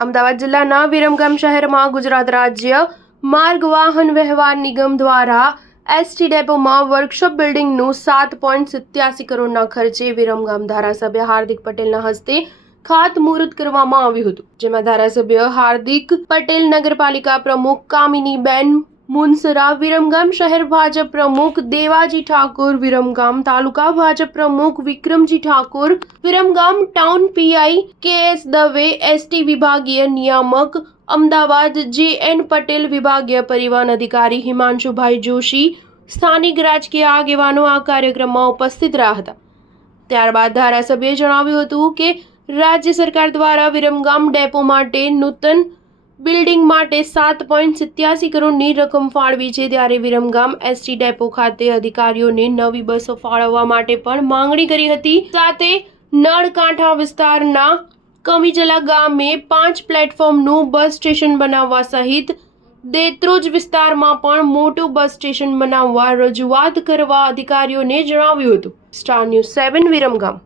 અમદાવાદ જિલ્લાના વિરમગામ શહેરમાં ગુજરાત રાજ્ય માર્ગ વાહન વ્યવહાર નિગમ દ્વારા એસટી ડેપોમાં વર્કશોપ બિલ્ડિંગનું સાત પોઈન્ટ સિત્યાસી કરોડના ખર્ચે વિરમગામ ધારાસભ્ય હાર્દિક પટેલના હસ્તે ખાતમુહૂર્ત કરવામાં આવ્યું હતું, જેમાં ધારાસભ્ય હાર્દિક પટેલ નગરપાલિકા પ્રમુખ કામિનીબેન મુનસરા વિરમગામ શહેર ભાજપ પ્રમુખ દેવાજી ઠાકોર વિરમગામ તાલુકા ભાજપ પ્રમુખ Vikramji Thakor Viramgam town PI K S Dave, ST વિભાગીય નિયામક, અમદાવાદ જે એન પટેલ વિભાગીય પરિવહન અધિકારી હિમાંશુભાઈ જોશી, સ્થાનિક રાજકીય આગેવાનો આ કાર્યક્રમમાં ઉપસ્થિત રહ્યા હતા. ત્યારબાદ ધારાસભ્યએ જણાવ્યું હતું કે રાજ્ય સરકાર દ્વારા વિરમગામ ડેપો માટે નૂતન બિલ્ડિંગ માટે સાત પોઈન્ટ સિત્યાસી કરોડની રકમ ફાળવી છે ત્યારે વિરમગામ એસટી ડેપો ખાતે અધિકારીઓને નવી બસો ફાળવવા માટે પણ માંગણી કરી હતી. સાથે નળકાંઠા વિસ્તારના કમીજલા ગામે પાંચ પ્લેટફોર્મનું બસ સ્ટેશન બનાવવા સહિત દેત્રોજ વિસ્તારમાં પણ મોટું બસ સ્ટેશન બનાવવા રજૂઆત કરવા અધિકારીઓને જણાવ્યું હતું. Star news seven Viramgam.